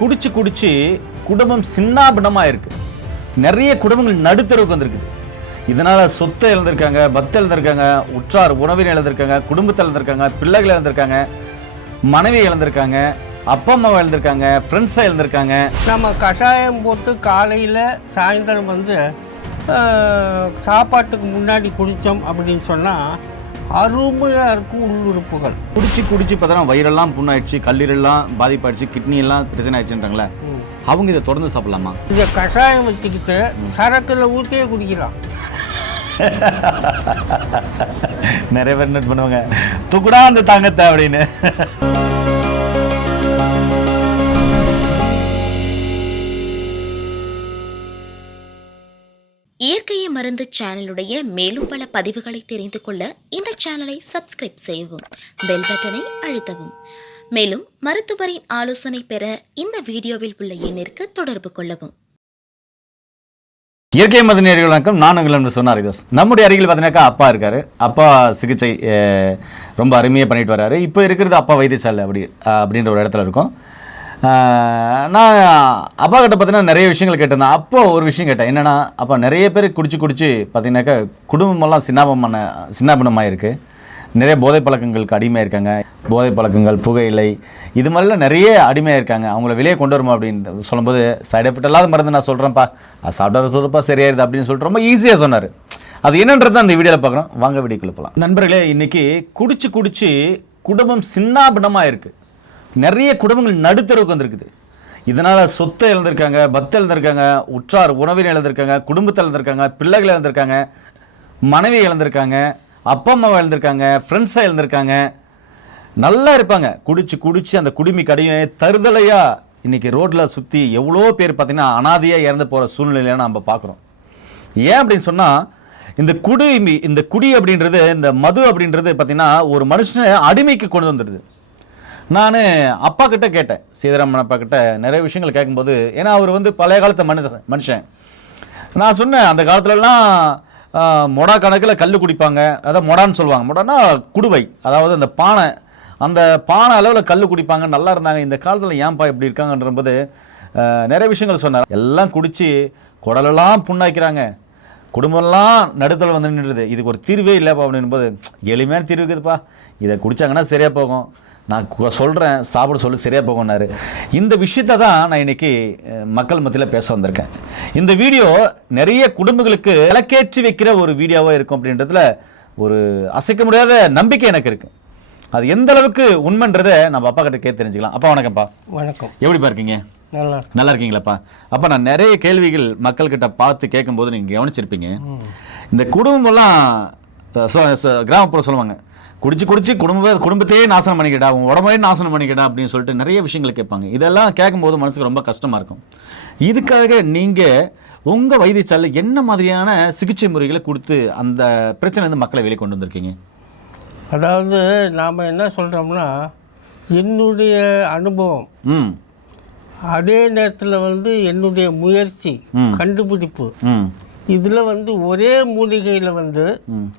குடிச்சு குடிச்சு குடும்பம் சின்னாபினமாக இருக்கு நிறைய குடும்பங்கள் நடுத்தருவுக்கு வந்திருக்குது. இதனால் சொத்தை இழந்திருக்காங்க பத்தை இழந்திருக்காங்க உற்றார் உணவினை இழந்திருக்காங்க குடும்பத்தை இழந்திருக்காங்க பிள்ளைகளை இழந்திருக்காங்க மனைவி இழந்திருக்காங்க அப்பா அம்மாவை இழந்திருக்காங்க ஃப்ரெண்ட்ஸை இழந்திருக்காங்க. நம்ம கஷாயம் போட்டு காலையில் சாயந்தரம் வந்து சாப்பாட்டுக்கு முன்னாடி குடித்தோம் அப்படின்னு சொன்னால் அருமையாக இருக்கும் உள்ளுறுப்புகள். குடிச்சு குடிச்சு பார்த்தா வயிறெல்லாம் புண்ணாயிடுச்சு கல்லீரெல்லாம் பாதிப்பாயிடுச்சு கிட்னி எல்லாம் பிரச்சனை ஆயிடுச்சுன்றாங்களே. அவங்க இதை தொடர்ந்து சாப்பிடலாமா? இந்த கஷாயம் வச்சுக்கிட்டு சரக்கில் ஊற்றியே குடிக்கலாம். நிறைய பேர் நோட் பண்ணுவாங்க. துக்குடா அந்த தாங்கத்தை அப்படின்னு. இயற்கையை மருந்து சேனலுடைய மேலும் பல பதிவுகளை தெரிந்து கொள்ள இந்த சேனலை சப்ஸ்கிரைப் செய்யவும் பெல் பட்டனை அழுத்தவும். மேலும் மருத்துவரின் ஆலோசனை பெற இந்த வீடியோவில் உள்ள எண்ணிற்கு தொடர்பு கொள்ளவும். இயற்கை மத நேயர்கள் வணக்கம். நான் உங்களிடம் சொன்னார் இதோஸ் நம்முடைய அருகில் பார்த்தீங்கன்னாக்கா அப்பா இருக்காரு. அப்பா சிகிச்சை ரொம்ப அருமையாக பண்ணிட்டு வராரு இப்போ இருக்கிறது அப்பா வைத்தியசாலை அப்படி அப்படின்ற ஒரு இடத்துல இருக்கும். நான் அப்பா கிட்ட பார்த்தீங்கன்னா நிறைய விஷயங்கள் கேட்டிருந்தேன். அப்போ ஒரு விஷயம் கேட்டேன். என்னென்னா அப்போ நிறைய பேர் குடிச்சு குடிச்சு பார்த்தீங்கன்னாக்கா குடும்பமெல்லாம் சின்னாபமான சின்னாபின்னமாக இருக்குது நிறைய போதை பழக்கங்களுக்கு அடிமையாக இருக்காங்க போதை பழக்கங்கள் புகையிலை இது மாதிரிலாம் நிறைய அடிமையாக இருக்காங்க அவங்கள வெளியே கொண்டு வருமா அப்படின்னு சொல்லும்போது சைடு எஃபெக்ட் இல்லாத மருந்து நான் சொல்கிறேன்ப்பா அது சாப்பிட்ற சொல்கிறப்பா சரியாயிருது அப்படின்னு சொல்லிட்டு ரொம்ப ஈஸியாக சொன்னார். அது என்னன்றது அந்த வீடியோவில் பார்க்குறோம். வாங்க வீடியோக்குள்ளே போகலாம். நண்பர்களே இன்னைக்கு குடிச்சு குடிச்சு குடும்பம் சின்னாபினமாக இருக்குது நிறைய குடும்பங்கள் நடுத்தரவுக்கு வந்திருக்குது. இதனால் சொத்தை இழந்திருக்காங்க பத்தை இழந்திருக்காங்க உற்றார் உறவினர் இழந்திருக்காங்க குடும்பத்தை இழந்திருக்காங்க பிள்ளைகளை இழந்திருக்காங்க மனைவி இழந்திருக்காங்க அப்பா அம்மாவை இழந்திருக்காங்க ஃப்ரெண்ட்ஸை இழந்திருக்காங்க. நல்லா இருப்பாங்க. குடிச்சு குடிச்சு அந்த குடிமி கடையை தருதலையாக இன்றைக்கி ரோட்டில் சுற்றி எவ்வளோ பேர் பார்த்திங்கன்னா அனாதையாக இறந்து போகிற சூழ்நிலையை நம்ம பார்க்குறோம். ஏன் அப்படின்னு சொன்னால் இந்த குடி இந்த குடி அப்படின்றது இந்த மது அப்படின்றது பார்த்திங்கன்னா ஒரு மனுஷனை அடிமைக்கு கொண்டு வந்துடுது. நான் அப்பா கிட்ட கேட்டேன். சீதாராமன் அப்பா கிட்ட நிறைய விஷயங்கள் கேட்கும்போது ஏன்னா அவர் வந்து பழைய காலத்து மனித மனுஷன். நான் சொன்னேன் அந்த காலத்துலலாம் மொடா கணக்கில் கல் குடிப்பாங்க. அதாவது மொடான்னு சொல்லுவாங்க. மொடான்னா குடுவை. அதாவது அந்த பானை அந்த பானை அளவில் கல் குடிப்பாங்க நல்லா இருந்தாங்க. இந்த காலத்தில் ஏன்பா இப்படி இருக்காங்கன்றபோது நிறைய விஷயங்கள் சொன்னார். எல்லாம் குடித்து குடலெல்லாம் புண்ணாக்கிறாங்க. குடும்பம்லாம் நடுத்தல் வந்து நின்றுது. இதுக்கு ஒரு தீர்வே இல்லைப்பா அப்படின்போது எளிமையான தீர்வு இருக்குதுப்பா. இதை குடித்தாங்கன்னா சரியாக போகும். நான் சொல்றேன் சாப்பிட சொல்லி சரியாக போகும்னாரு இந்த விஷயத்தை தான் நான் இன்னைக்கு அஹ், மக்கள் மத்தியில் பேச வந்திருக்கேன். இந்த வீடியோ நிறைய குடும்பங்களுக்கு விளக்கேற்றி வைக்கிற ஒரு வீடியோவாக இருக்கும் அப்படின்றதுல ஒரு அசைக்க முடியாத நம்பிக்கை எனக்கு இருக்கு. அது எந்த அளவுக்கு உண்மைன்றதை நம்ம அப்பா கிட்ட கேட்டு தெரிஞ்சுக்கலாம். அப்பா வணக்கம்ப்பா. வணக்கம். எப்படிப்பா இருக்கீங்க? நல்லா. நல்லா இருக்கீங்களாப்பா? அப்ப நான் நிறைய கேள்விகள் மக்கள்கிட்ட பார்த்து கேட்கும்போது நீங்க கவனிச்சிருப்பீங்க. இந்த குடும்பமெல்லாம் கிராமப்புறம் சொல்லுவாங்க. குடிச்சு குடிச்சு குடும்ப குடும்பத்தையே நாசனம் பண்ணிக்கிட்டா உன் உடம்பையே நாசனம் பண்ணிக்கிட்டா அப்படின்னு சொல்லிட்டு நிறைய விஷயங்கள் கேட்பாங்க. இதெல்லாம் கேட்கும்போது மனசுக்கு ரொம்ப கஷ்டமா இருக்கும். இதுக்காக நீங்க உங்க வைத்தியசாலையில் என்ன மாதிரியான சிகிச்சை முறைகளை கொடுத்து அந்த பிரச்சனை வந்து மக்களை வெளியே கொண்டு வந்திருக்கீங்க? அதாவது நாம் என்ன சொல்கிறோம்னா என்னுடைய அனுபவம். ம். அதே நேரத்தில் வந்து என்னுடைய முயற்சி கண்டுபிடிப்பு. ம். இதில் வந்து ஒரே மூலிகையில் வந்து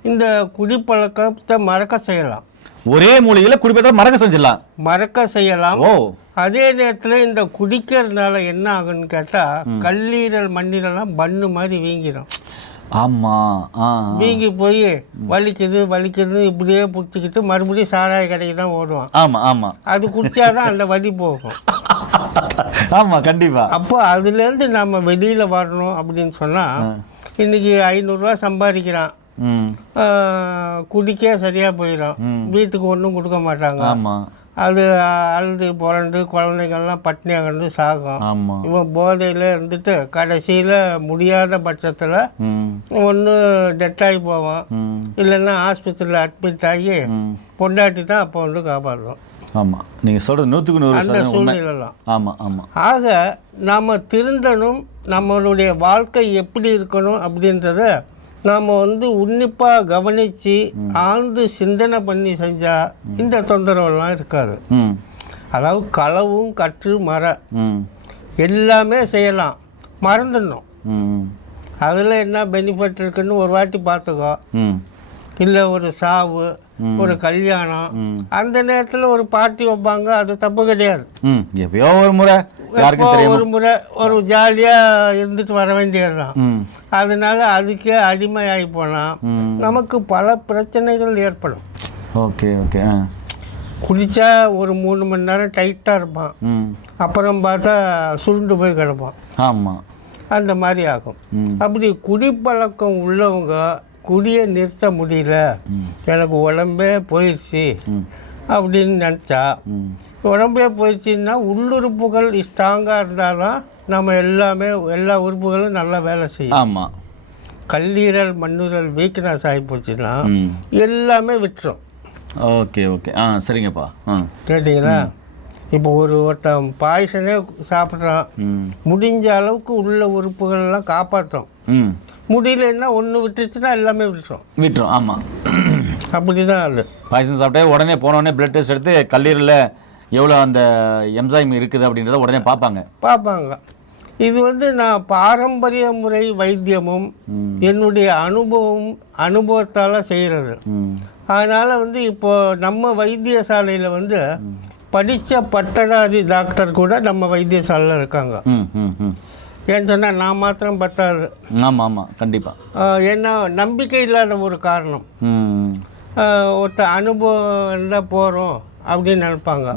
இந்த குடிப்பழக்கத்தை மறக்க செய்யலாம். ஒரே மூலிகையில குடிப்பதை மறக்க செஞ்சிடலாம். மறக்க செய்யலாம். ஓ. அதே நேரத்தில் இந்த குடிக்கிறதுனால என்ன ஆகுன்னு கேட்டால் கல்லீரல் மண்ணீரெல்லாம் பண்ணு மாதிரி வீங்கிடும் ஆமா. ஆ. ஆ. வீங்கி போய் வலிக்குது வலிக்குது இப்படியே பிடிச்சிக்கிட்டு மறுபடியும் சாராய கடைக்கு தான் ஓடுவான். ஆமா ஆமா. அது குடிச்சாதான் அந்த வலி போகும். ஆமா கண்டிப்பா. அப்போ அதுலேருந்து நம்ம வெளியில் வரணும் அப்படின்னு சொன்னால் இன்னைக்கு ஐநூறுரூவா சம்பாதிக்கிறான். குடிக்க சரியாக போயிடும். வீட்டுக்கு ஒன்றும் கொடுக்க மாட்டாங்க. அது அழுது புரண்டு குழந்தைங்கள்லாம் பட்னியாக கிடந்து சாகும். இவன் போதையில் இருந்துட்டு கடைசியில் முடியாத பட்சத்தில் ஒன்று டெட்டாகி போவான். ம். இல்லைன்னா ஆஸ்பத்திரியில் அட்மிட் ஆகி பொண்டாட்டி தான் அப்போ வந்து காப்பாற்றுவோம் ஆமா. நீங்க சொல்றது நூற்றுக்கு நூறு அந்த சதவீதம் உண்மை. சூழ்நிலைலாம் ஆமா ஆமா. ஆக நாம் திருந்தணும் நம்மளுடைய வாழ்க்கை எப்படி இருக்கணும் அப்படின்றத நாம் வந்து உன்னிப்பாக கவனித்து ஆழ்ந்து சிந்தனை பண்ணி செஞ்சால் இந்த தொந்தரவெல்லாம் இருக்காது. அதாவது களவும் கற்று மர எல்லாமே செய்யலாம். மறந்துடணும். அதில் என்ன பெனிஃபிட் இருக்குன்னு ஒரு வாட்டி பார்த்துக்கோ. இல்லை ஒரு சாவு ஒரு கல்யாணம் அந்த நேரத்தில் ஒரு பார்ட்டி வைப்பாங்க அது தப்பு கிடையாது. எப்பயோ ஒரு முறை. யாருக்கும் எப்போ தெரியாம? ஒரு முறை ஒரு ஜாலியாக இருந்துட்டு வர வேண்டியதுதான். அதனால அதுக்கே அடிமையாகி போனால் நமக்கு பல பிரச்சனைகள் ஏற்படும். ஓகே ஓகே குடித்தா ஒரு மூணு மணி நேரம் டைட்டாக இருப்பான். அப்புறம் பார்த்தா சுருண்டு போய் கிடப்பான். ஆமாம் அந்த மாதிரி ஆகும். அப்படி குடிப்பழக்கம் உள்ளவங்க குடியை நிறுத்த முடியல. எனக்கு உடம்பே போயிடுச்சு அப்படின்னு நினச்சா உடம்பே போயிடுச்சுன்னா உள்ளுறுப்புகள் ஸ்ட்ராங்காக இருந்தாலும் நம்ம எல்லாமே எல்லா உறுப்புகளும் நல்லா வேலை செய்யும். ஆமாம் கல்லீரல் மண்ணீரல் வீக்னஸ் ஆகி போச்சுன்னா எல்லாமே விட்டுரும். Okay okay. ஆ சரிங்கப்பா. கேட்டிங்களா? இப்போ ஒரு ஒருத்தன் பாய்சனே சாப்பிட்றான். முடிஞ்ச அளவுக்கு உள்ள உறுப்புகள்லாம் காப்பாற்றும் ம். முடியலன்னா ஒன்று விட்டுச்சுன்னா எல்லாமே விட்டுரும். விட்டுரும் ஆமாம் அப்படி தான் அது. பாய்சன் சாப்பிட்டே உடனே போனோடனே பிளட் டெஸ்ட் எடுத்து கல்லீரலில் எவ்வளோ அந்த என்சைம் இருக்குது அப்படின்றத உடனே பார்ப்பாங்க. பார்ப்பாங்க. இது வந்து நான் பாரம்பரிய முறை வைத்தியமும் என்னுடைய அனுபவம் அனுபவத்தால் செய்கிறது அதனால் வந்து இப்போ நம்ம வைத்தியசாலையில் வந்து படித்த பட்டதாரி டாக்டர் கூட நம்ம வைத்தியசாலையில் இருக்காங்க. ஏன்னு சொன்னால் நான் மாத்திரம் பத்தாது. ஆமாம் ஆமாம் கண்டிப்பாக ஏன்னா நம்பிக்கை இல்லாத ஒரு காரணம். ஒருத்தர் அனுபவம் இருந்தால் போகிறோம் அப்படின்னு நினைப்பாங்க.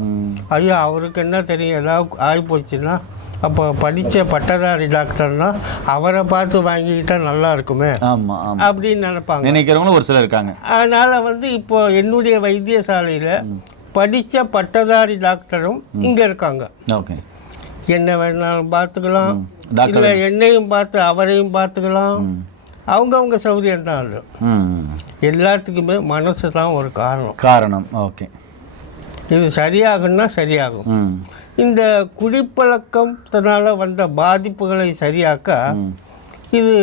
ஐயோ அவருக்கு என்ன தெரியும்? ஏதாவது ஆகிப்போச்சுன்னா அப்போ படித்த பட்டதாரி டாக்டர்னா அவரை பார்த்து வாங்கிக்கிட்டா நல்லா இருக்குமே அப்படின்னு நினைப்பாங்க. நினைக்கிறவங்களும் ஒரு சிலர் இருக்காங்க. அதனால் வந்து இப்போ என்னுடைய வைத்தியசாலையில் படித்த பட்டதாரி டாக்டரும் இங்கே இருக்காங்க. ஓகே. என்ன வேணாலும் பார்த்துக்கலாம். இல்லை என்னையும் பார்த்து அவரையும் பார்த்துக்கலாம். அவங்கவுங்க சௌகரியம் தான் அது எல்லாத்துக்குமே மனசு தான் ஒரு காரணம். காரணம் ஓகே. இது சரியாகும்னா சரியாகும். இந்த குடிப்பழக்கத்தினால வந்த பாதிப்புகளை சரியாக்க. இது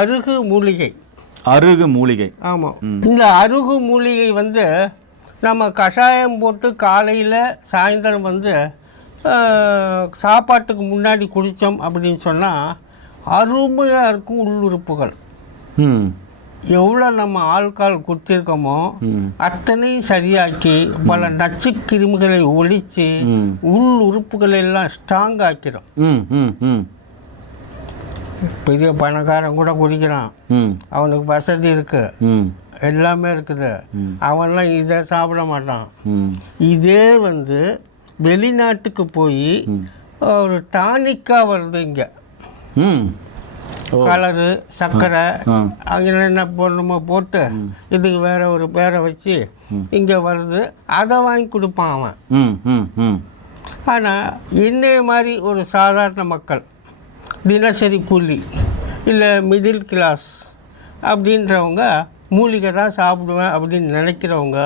அருகு மூலிகை. அருகு மூலிகை. ஆமாம் இந்த அருகு மூலிகை வந்து நம்ம கஷாயம் போட்டு காலையில் சாயந்தரம் வந்து சாப்பாட்டுக்கு முன்னாடி குடித்தோம் அப்படின்னு சொன்னால் அருமையாக இருக்கும் உள்ளுறுப்புகள். எவ்வளோ நம்ம ஆள்கால் குத்திருக்கோமோ ம் அத்தனையும் சரியாக்கி பல நச்சு கிருமிகளை ஒழித்து உள் உறுப்புகளை எல்லாம் ஸ்ட்ராங் ஆக்கிடும் ம் ம் ம் பெரிய பணக்காரன் கூட குடிக்கிறான். ம் அவனுக்கு வசதி இருக்கு. ம் எல்லாமே இருக்குது. அவன்லாம் இதை சாப்பிட மாட்டான். இதே வந்து வெளிநாட்டுக்கு போய். ஒரு டானிக்காக வருது இங்கே. கலரு சர்க்கரை ஆ. அங்கே என்ன போடணுமோ போட்டு இதுக்கு வேற ஒரு பேரை வச்சு இங்கே வருது. அதை வாங்கி கொடுப்பான் அவன். ஆனால் என்னைய மாதிரி ஒரு சாதாரண மக்கள் தினசரி கூலி இல்லை மிடில் கிளாஸ் அப்படின்றவங்க மூலிகை தான் சாப்பிடுவேன் அப்படின்னு நினைக்கிறவங்க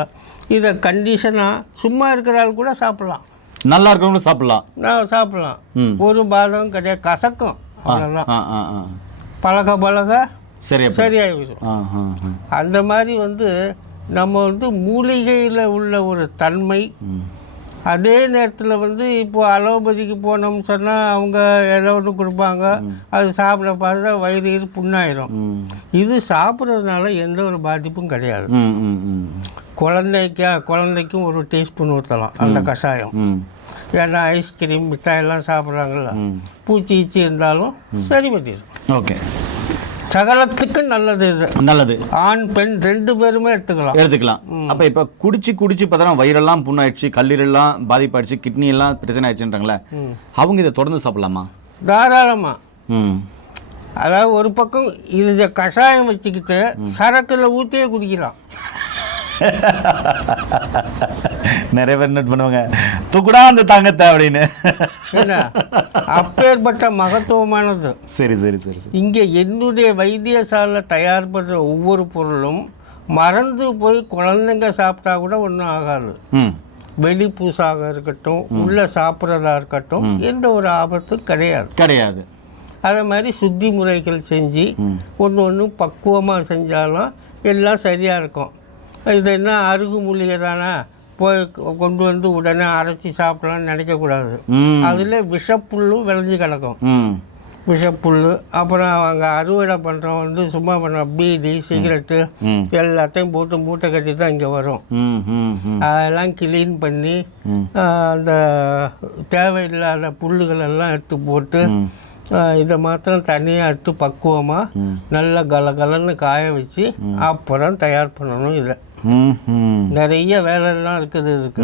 இதை கண்டிஷனாக சும்மா இருக்கிற ஆள் கூட சாப்பிட்லாம். நல்லா இருக்கவங்களும் சாப்பிடலாம். நான் சாப்பிட்லாம். ஒரு பாதம் கிடையாது. கசக்கும். அவ்வளோதான் பழக பழக சரியா சரியாகிடும் அந்த மாதிரி வந்து நம்ம வந்து மூலிகையில் உள்ள ஒரு தன்மை. அதே நேரத்தில் வந்து இப்போ அலோபதிக்கு போனோம்னு சொன்னால் அவங்க ஏதோ ஒன்று கொடுப்பாங்க. அது சாப்பிட பார்த்தா வயிறு புண்ணாயிரும். இது சாப்பிட்றதுனால எந்த ஒரு பாதிப்பும் கிடையாது. குழந்தைக்கா குழந்தைக்கும் ஒரு டீஸ்பூன் ஊற்றலாம் அந்த கஷாயம். ஏன்னா ஐஸ்கிரீம் மிட்டாயெல்லாம் சாப்பிட்றாங்கல்ல. பூச்சி ஈச்சி இருந்தாலும் சரி பண்ணிடும் ஓகே. சகலத்துக்கு நல்லது இது. நல்லது. ஆண் பெண் ரெண்டு பேருமே எடுத்துக்கலாம். எடுத்துக்கலாம். அப்ப இப்ப குடிச்சு குடிச்சு பார்த்தா வயிறெல்லாம் புண்ணாயிடுச்சு கல்லீரெல்லாம் பாதிப்பாயிடுச்சு கிட்னி எல்லாம் பிரச்சனை ஆயிடுச்சுன்றாங்களே. அவங்க இதை தொடர்ந்து சாப்பிடலாமா? தாராளமாக அதாவது ஒரு பக்கம் இது கஷாயம் வச்சுக்கிட்டு சரக்குல ஊற்றியே குடிக்கலாம். நிறைய பேர் நோட் பண்ணுவாங்க தூக்குடா அந்த தாங்கத்தை அப்படின்னு. அப்பேற்பட்ட மகத்துவமானது. சரி சரி சரி இங்கே என்னுடைய வைத்தியசாலை தயார் பண்ணுற ஒவ்வொரு பொருளும் மறந்து போய் குழந்தைங்க சாப்பிட்டா கூட ஒன்றும் ஆகாது. வெளி பூசாக இருக்கட்டும் உள்ள சாப்பிட்றதா இருக்கட்டும் எந்த ஒரு ஆபத்தும் கிடையாது. கிடையாது. அதே மாதிரி சுத்தி முறைகள் செஞ்சு ஒன்று ஒன்று பக்குவமாக செஞ்சாலும் எல்லாம் சரியாக இருக்கும். இது என்ன அருகு மூலிகை தானே? போய் கொண்டு வந்து உடனே அரைச்சி சாப்பிடலாம்னு நினைக்கக்கூடாது. அதில் விஷப்புல்லும் விளைஞ்சு கிடக்கும். விஷப்புல் அப்புறம் அவங்க அறுவடை பண்ணுறவங்க வந்து சும்மா பண்ண பீடி சிகரெட்டு எல்லாத்தையும் போட்டு மூட்டை கட்டி தான் இங்கே வரும். அதெல்லாம் கிளீன் பண்ணி அந்த தேவையில்லாத புல்லுகள் எல்லாம் எடுத்து போட்டு இதை மாத்திரம் தனியாக எடுத்து பக்குவமாக. நல்லா கலகலன்னு காய வச்சு அப்புறம் தயார் பண்ணணும் இதை. நிறைய வேலையெல்லாம் இருக்குது இதுக்கு.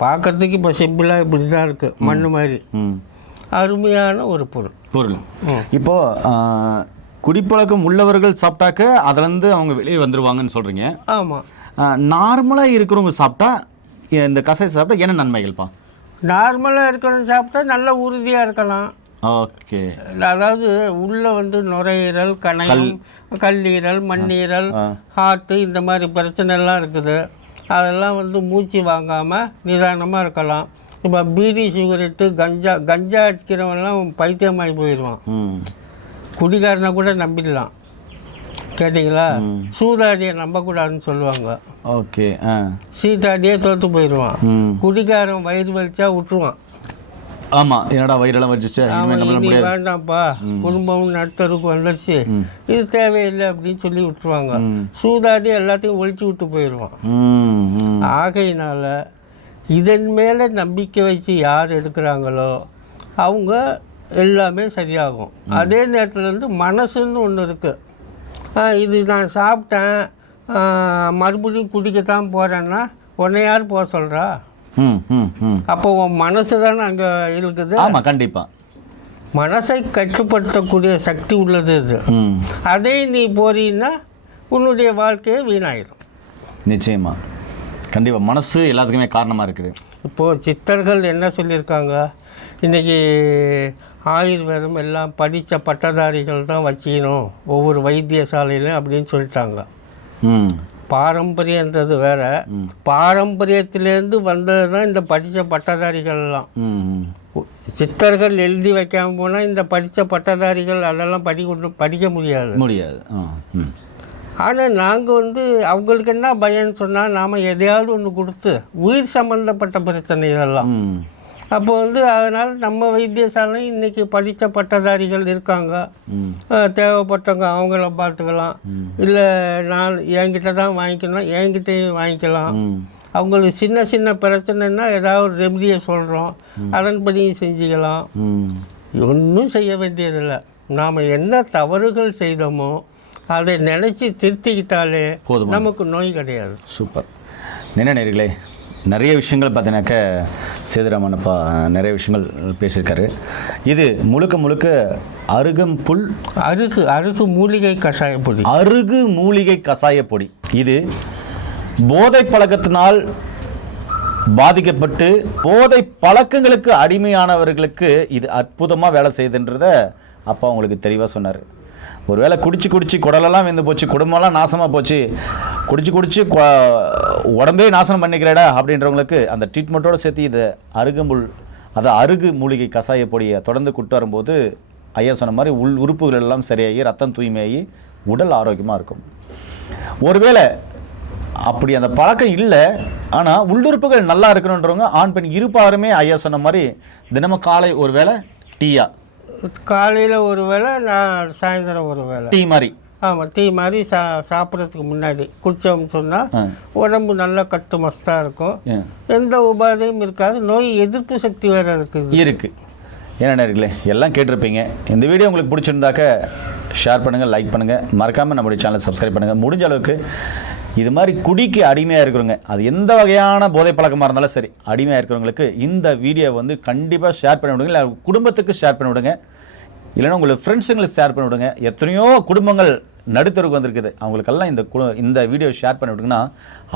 பார்க்கறதுக்கு இப்போ சிம்பிளாக இப்படி தான் இருக்குது மண் மாதிரி. ம். அருமையான ஒரு பொருள். பொருள். ம். இப்போ ஆ, குடிப்பழக்கம் உள்ளவர்கள் சாப்பிட்டாக்க அதுலேருந்து அவங்க வெளியே வந்துருவாங்கன்னு சொல்கிறீங்க ஆமாம் நார்மலாக இருக்கிறவங்க சாப்பிட்டா இந்த கசாயம் சாப்பிட்டா என்ன நன்மைகள்ப்பா நார்மலாக இருக்கணும் சாப்பிட்டா நல்ல உறுதியாக இருக்கலாம். ஓகே. அதாவது உள்ள வந்து நுரையீரல் கணையம் கல்லீரல் மண்ணீரல் ஆ. ஹார்ட்டு இந்த மாதிரி பிரச்சனை எல்லாம் இருக்குது. அதெல்லாம் வந்து மூச்சு வாங்காமல் நிதானமாக இருக்கலாம். இப்போ பீடி சிகரெட்டு கஞ்சா கஞ்சா அடிக்கிறவன்லாம் பைத்தியமாகி போயிடுவான் குடிகாரனை கூட நம்பிடலாம். கேட்டிங்களா? சூதாடியை நம்பக்கூடாதுன்னு சொல்லுவாங்க. ஓகே ஆ. சீட்டாடியே தோற்று போயிடுவான் குடிகாரன் வயிறு வலிச்சா விட்டுருவான் ஆமாம் என்னடா வயிறெல்லாம் வச்சுச்சு வேண்டாம்ப்பா. குடும்பம் நடுத்தருக்கு வந்துருச்சு. இது தேவையில்லை அப்படின்னு சொல்லி விட்டுருவாங்க. சூதாடி எல்லாத்தையும் ஒழிச்சு விட்டு போயிடுவான். ஆகையினால இதன் மேலே நம்பிக்கை வச்சு யார் எடுக்கிறாங்களோ அவங்க எல்லாமே சரியாகும். அதே நேரத்தில் வந்து மனசுன்னு ஒன்று இருக்குது இது நான் சாப்பிட்டேன். மறுபடியும் குடிக்கத்தான் போகிறேன்னா உன்னை யார் போக சொல்கிறா அப்போ உன் மனசு தானே அங்கே இருக்குது ஆமாம் கண்டிப்பாக மனசை கட்டுப்படுத்தக்கூடிய சக்தி உள்ளது இது. ம். அதே நீ போறீன்னா உன்னுடைய வாழ்க்கையே வீணாயிடும் நிச்சயமா. கண்டிப்பாக மனசு எல்லாத்துக்குமே காரணமாக இருக்குது. இப்போது சித்தர்கள் என்ன சொல்லியிருக்காங்க? இன்றைக்கி ஆயுர்வேதம் எல்லாம் படித்த பட்டதாரிகள் தான் வச்சிக்கணும். ஒவ்வொரு வைத்தியசாலையிலும் அப்படின்னு சொல்லிட்டாங்க. பாரம்பரியன்றது வேற. பாரம்பரியத்திலேருந்து வந்தது தான் இந்த படித்த பட்டதாரிகள்லாம். சித்தர்கள் எழுதி வைக்காம போனால் இந்த படித்த பட்டதாரிகள் அதெல்லாம் படிக்க படிக்க முடியாது. முடியாது. ஆனால் நாங்கள் வந்து அவங்களுக்கு என்ன பயம்னு சொன்னால் நாம் எதையாவது ஒன்று கொடுத்து உயிர் சம்மந்தப்பட்ட பிரச்சனை இதெல்லாம் அப்போ வந்து அதனால் நம்ம வைத்தியசாலை இன்றைக்கி படித்த பட்டதாரிகள் இருக்காங்க. தேவைப்பட்டவங்க அவங்கள பார்த்துக்கலாம். இல்லை நான் என்கிட்ட தான் வாங்கிக்கணும் என்கிட்டயும் வாங்கிக்கலாம். அவங்களுக்கு சின்ன சின்ன பிரச்சனைன்னா ஏதாவது ஒரு ரெமடியை சொல்கிறோம் அதன்படி செஞ்சுக்கலாம். ஒன்றும் செய்ய வேண்டியதில்லை. நாம் என்ன தவறுகள் செய்தோமோ அதை நினச்சி திருத்திக்கிட்டாலே? நமக்கு நோய் கிடையாது. சூப்பர். என்ன நேர்களே நிறைய விஷயங்கள் பார்த்தீங்கன்னாக்க சேதுராமனப்பா நிறைய விஷயங்கள் பேசியிருக்காரு. இது முழுக்க முழுக்க அருகம் புல் அருகு அருகு மூலிகை கஷாய பொடி. அருகு மூலிகை கசாய பொடி. இது போதை பழக்கத்தினால் பாதிக்கப்பட்டு போதை பழக்கங்களுக்கு அடிமையானவர்களுக்கு இது அற்புதமாக வேலை செய்யுதுன்றத அப்பா உங்களுக்கு தெளிவாக சொன்னார். ஒருவேளை குடிச்சு குடிச்சு குடலெல்லாம் வெந்து போச்சு குடும்பம்லாம் நாசமாக போச்சு குடிச்சு குடிச்சு உடம்பே நாசனம் பண்ணிக்கிறேடா அப்படின்றவங்களுக்கு அந்த ட்ரீட்மெண்ட்டோடு சேர்த்து இது அருகம்புல் அதை அருகு மூலிகை கசாய பொடியை தொடர்ந்து கொண்டு வரும்போது ஐயா சொன்ன மாதிரி உள் உறுப்புகள் எல்லாம் சரியாகி ரத்தம் தூய்மையாகி உடல் ஆரோக்கியமாக இருக்கும். ஒருவேளை அப்படி அந்த பழக்கம் இல்லை ஆனால் உள்ளுறுப்புகள் நல்லா இருக்கணுன்றவங்க ஆண் பெண் இருப்பாருமே ஐயா சொன்ன மாதிரி தினமும் காலை ஒரு வேளை டீயா காலையில் ஒரு வேளை நான் சாயந்தரம் ஒரு வேளை. டீ மாதிரி. ஆமாம் டீ மாதிரி சா சாப்பிட்றதுக்கு முன்னாடி குடித்தோம்னு சொன்னால். உடம்பு நல்லா கட்டு மஸ்தாக இருக்கும். எந்த உபாதையும் இருக்காது. நோய் எதிர்ப்பு சக்தி வேறு இருக்குது. இருக்கு. ஏன்னா நேர்களே எல்லாம் கேட்டிருப்பீங்க. இந்த வீடியோ உங்களுக்கு பிடிச்சிருந்தாக்க ஷேர் பண்ணுங்கள் லைக் பண்ணுங்கள் மறக்காமல் நம்மளுடைய சேனலை சப்ஸ்கிரைப் பண்ணுங்கள் முடிஞ்ச அளவுக்கு இது மாதிரி குடிக்கு அடிமையாக இருக்கிறவங்க அது எந்த வகையான போதை பழக்கமாக இருந்தாலும் சரி அடிமையாக இருக்கிறவங்களுக்கு இந்த வீடியோ வந்து கண்டிப்பாக ஷேர் பண்ணி விடுங்க. இல்லை குடும்பத்துக்கு ஷேர் பண்ணி விடுங்க. இல்லைன்னா உங்களுக்கு ஃப்ரெண்ட்ஸுங்களுக்கு ஷேர் பண்ணி விடுங்க. எத்தனையோ குடும்பங்கள் நடுத்தருக்கு வந்திருக்குது. அவங்களுக்கெல்லாம் இந்த குடு இந்த வீடியோ ஷேர் பண்ணி விட்டுங்கன்னா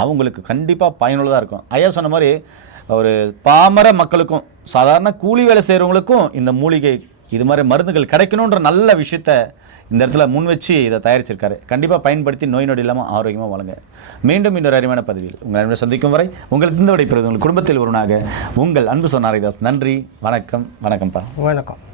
அவங்களுக்கு கண்டிப்பாக பயனுள்ளதாக இருக்கும். ஐயா சொன்ன மாதிரி ஒரு பாமர மக்களுக்கும் சாதாரண கூலி வேலை செய்கிறவங்களுக்கும் இந்த மூலிகை இது மாதிரி மருந்துகள் கிடைக்கணுன்ற நல்ல விஷயத்த இந்த இடத்துல முன் வச்சு இதை தயாரிச்சிருக்காரு. கண்டிப்பாக பயன்படுத்தி நோய் நொடி இல்லாமல் ஆரோக்கியமாக வளங்க மீண்டும் இன்னொரு அருமையான பதிவில் உங்கள் அன்பை சந்திக்கும் வரை உங்களுக்கு இந்த விடைபெறுவது உங்கள் குடும்பத்தில் ஒருவனாக உங்கள் அன்பு சொன்னாரிதாஸ் நன்றி வணக்கம் வணக்கம்ப்பா. வணக்கம்.